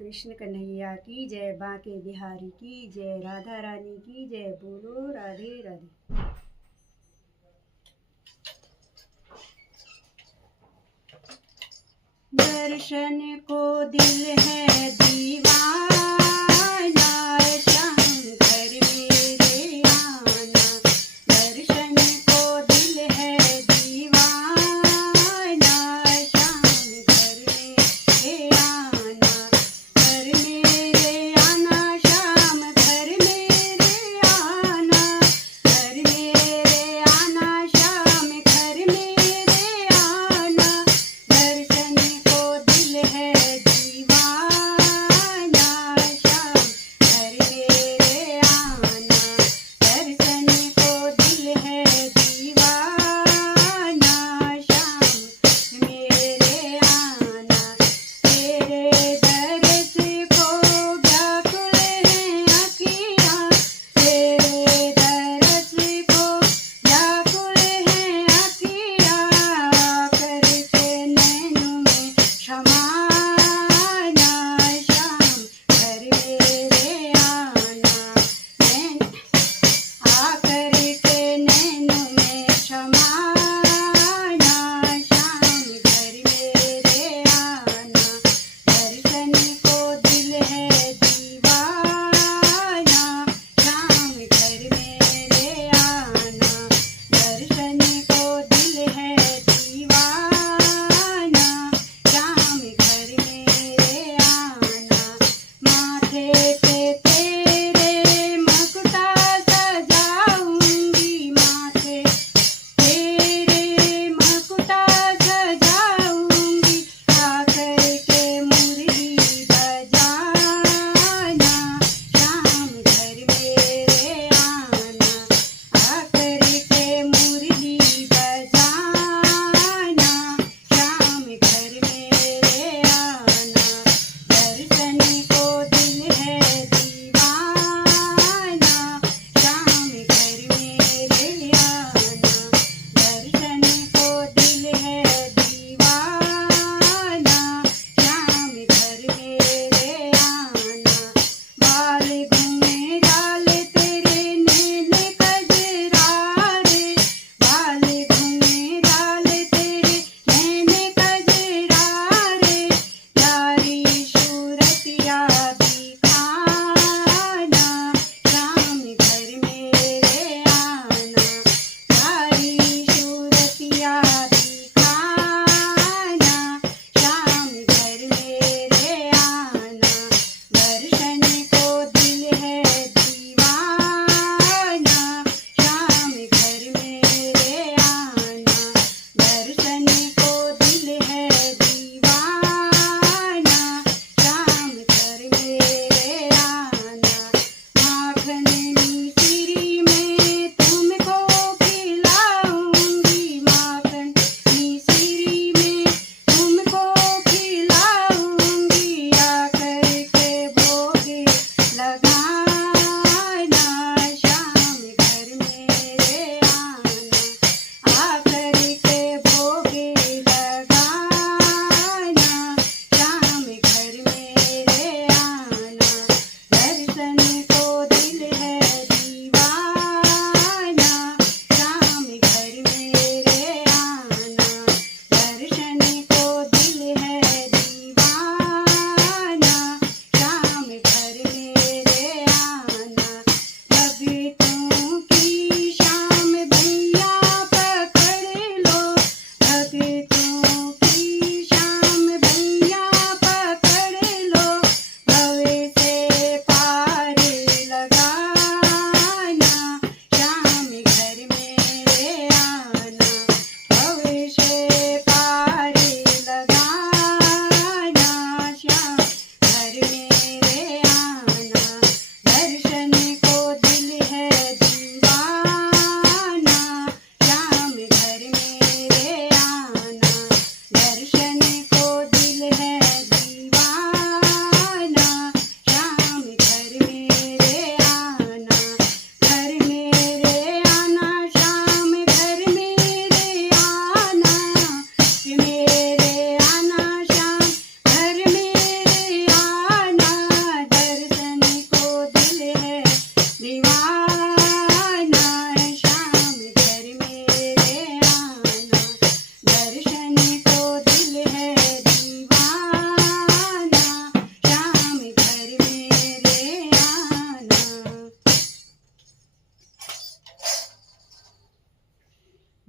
कृष्ण कन्हैया की जय, बांके बिहारी की जय, राधा रानी की जय। बोलो राधे राधे। दर्शन को दिल है दीवाना, श्याम घर मेरे आना। दर्शन को दिल है दीवाना, श्याम घर मेरे आना। घर मेरे आना, श्याम घर मेरे आना। घर मेरे आना, श्याम घर मेरे आना। दर्शन को दिल है दीवाना,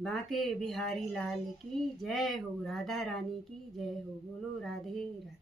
बांके बिहारी लाल की जय हो, राधा रानी की जय हो, बोलो राधे राधे।